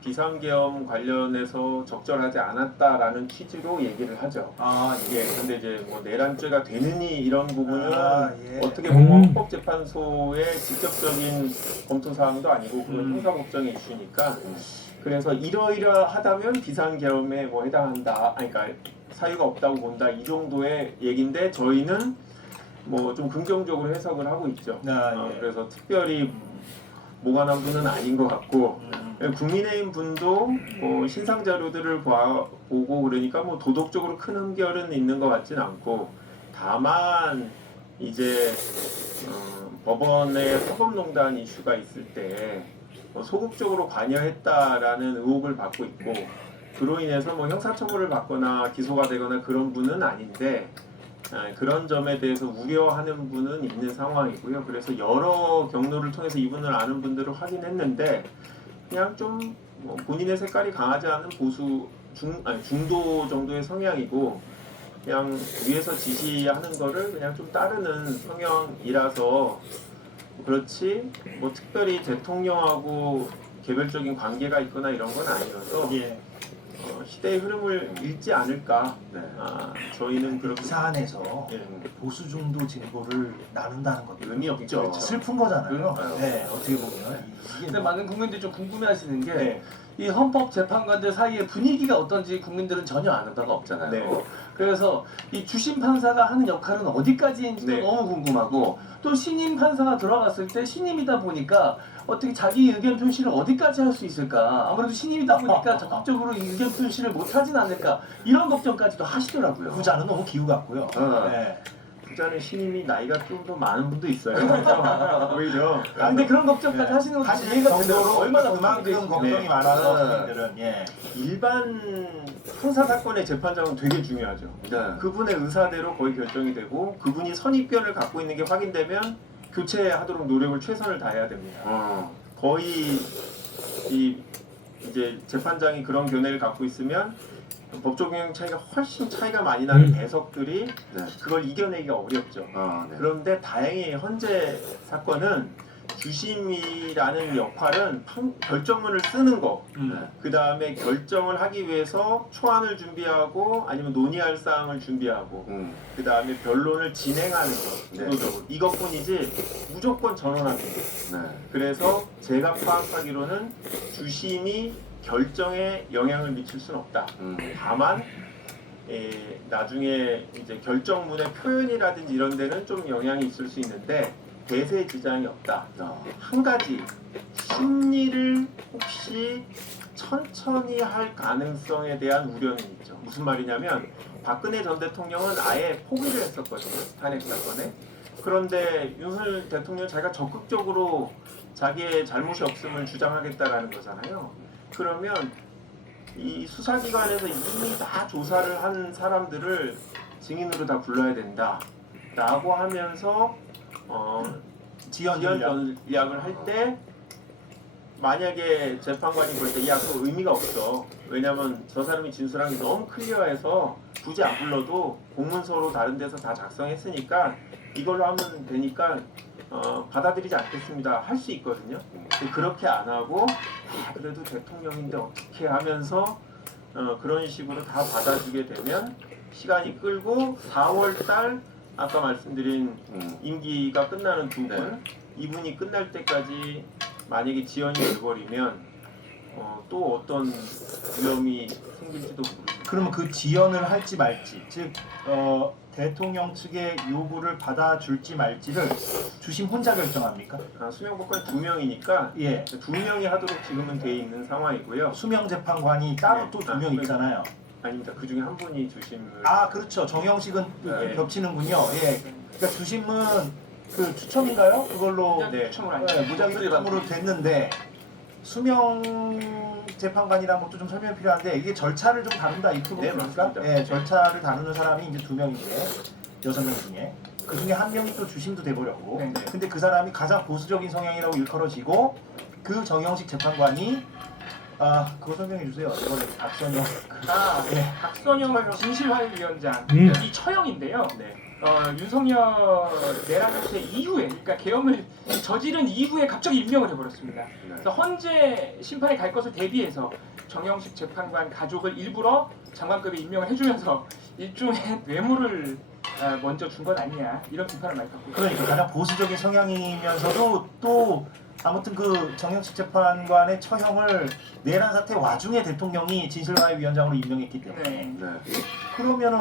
비상계엄 관련해서 적절하지 않았다라는 취지로 얘기를 하죠. 예. 근데 이제 뭐 내란죄가 되느니 이런 부분은 예. 어떻게 보면 헌법재판소의 직접적인 검토 사항도 아니고 그건 형사법정의 이슈니까. 그래서 이러이러하다면 비상계엄에 뭐 해당한다. 아니, 그러니까 사유가 없다고 본다. 이 정도의 얘기인데 저희는 뭐 좀 긍정적으로 해석을 하고 있죠. 그래서 특별히 모관한 분은 아닌 것 같고 국민의힘 분도 뭐 신상 자료들을 보고 그러니까 뭐 도덕적으로 큰 흠결은 있는 것 같진 않고 다만 이제 법원의 사법농단 이슈가 있을 때 소극적으로 관여했다라는 의혹을 받고 있고 그로 인해서 뭐 형사처벌을 받거나 기소가 되거나 그런 분은 아닌데 그런 점에 대해서 우려하는 분은 있는 상황이고요. 그래서 여러 경로를 통해서 이분을 아는 분들을 확인했는데 그냥 좀 뭐 본인의 색깔이 강하지 않은 보수 중도 정도의 성향이고 그냥 위에서 지시하는 거를 그냥 좀 따르는 성향이라서 그렇지 뭐 특별히 대통령하고 개별적인 관계가 있거나 이런 건 아니어서 시대의 흐름을 읽지 않을까. 저희는 그렇게 이 사안에서 보수 중도 진보를 나눈다는 것도 의미 없죠. 그렇죠. 슬픈 거잖아요. 그러니까요. 네, 어떻게 보면 근데 많은 국민들이 좀 궁금해하시는 게 네. 이 헌법재판관들 사이의 분위기가 어떤지 국민들은 전혀 아는 바가 없잖아요. 네. 그래서 이 주심 판사가 하는 역할은 어디까지인지도 네. 너무 궁금하고 또 신임 판사가 들어갔을 때 신임이다 보니까 어떻게 자기 의견 표시를 어디까지 할 수 있을까? 아무래도 신임이다 보니까 적극적으로 의견 표시를 못 하진 않을까? 이런 걱정까지도 하시더라고요. 후자는 너무 기우 같고요. 네. 부자는 신임이 나이가 좀 더 많은 분도 있어요. 오히려. 근데 그런 걱정까지 하시는 것도 이해가 되는데 얼마나 그만큼 걱정이 많아서 국민들은 일반 형사 사건의 재판장은 되게 중요하죠. 그분의 의사대로 거의 결정이 되고 그분이 선입견을 갖고 있는 게 확인되면 교체하도록 노력을 최선을 다해야 됩니다. 거의 이제 재판장이 그런 견해를 갖고 있으면 법적 영향 차이가 훨씬 차이가 많이 나는 배석들이 그걸 이겨내기가 어렵죠. 그런데 다행히 현재 사건은 주심이라는 역할은 결정문을 쓰는 거, 그 다음에 결정을 하기 위해서 초안을 준비하고 아니면 논의할 사항을 준비하고 그 다음에 변론을 진행하는 거, 주도적으로 이것뿐이지 무조건 전원합니다. 그래서 제가 파악하기로는 주심이 결정에 영향을 미칠 수는 없다. 다만 나중에 이제 결정문의 표현이라든지 이런 데는 좀 영향이 있을 수 있는데 대세 지장이 없다. 한 가지 심리를 혹시 천천히 할 가능성에 대한 우려는 있죠. 무슨 말이냐면 박근혜 전 대통령은 아예 포기를 했었거든요. 탄핵 사건에. 그런데 윤석열 대통령 자기가 적극적으로 자기의 잘못이 없음을 주장하겠다라는 거잖아요. 그러면 이 수사기관에서 이미 다 조사를 한 사람들을 증인으로 다 불러야 된다 라고 하면서 지연 전략을 할 때 만약에 재판관이 볼 때 야 그거 의미가 없어. 왜냐면 저 사람이 진술한 게 너무 클리어해서 굳이 안 불러도 공문서로 다른 데서 다 작성했으니까 이걸로 하면 되니까 받아들이지 않겠습니다. 할 수 있거든요. 근데 그렇게 안 하고 그래도 대통령인데 어떻게 하면서 그런 식으로 다 받아주게 되면 시간이 끌고 4월달 아까 말씀드린 임기가 끝나는 두 분, 이분이 끝날 때까지 만약에 지연이 돼버리면 또 어떤 위험이 생길지도 모르죠. 그러면 그 지연을 할지 말지, 즉 대통령 측의 요구를 받아줄지 말지를 주심 혼자 결정합니까? 수명법관 2명이니까 2명이 하도록 지금은 돼 있는 상황이고요. 수명 재판관이 따로 또 2명 있잖아요. 아닙니다. 그 중에 한 분이 주심을. 그렇죠. 정형식은 겹치는군요. 그러니까 주심은 그 추첨인가요? 그걸로 무작위로 됐는데 수명 재판관이라는 것도 좀 설명이 필요한데 이게 절차를 좀 다룬다 이 부분입니까? 절차를 다루는 사람이 이제 2명인데 6명 중에 그 중에 한 명이 또 주심도 돼버렸고 근데 그 사람이 가장 보수적인 성향이라고 일컬어지고 그 정형식 재판관이 그거 설명해 주세요. 이번에 박선영 박선영 진실화해위원장 이 처형인데요. 윤석열 내란 사태 이후에, 그러니까 계엄을 저지른 이후에 갑자기 임명을 해버렸습니다. 그래서 헌재 심판에 갈 것을 대비해서 정영식 재판관 가족을 일부러 장관급에 임명을 해주면서 일종의 뇌물을 먼저 준 것 아니냐, 이런 비판을 많이 받고 있습니다. 그러니까 가장 보수적인 성향이면서도 또 아무튼 그 정영식 재판관의 처형을 내란 사태 와중에 대통령이 진실화해위원장으로 임명했기 때문에 네. 네. 그러면은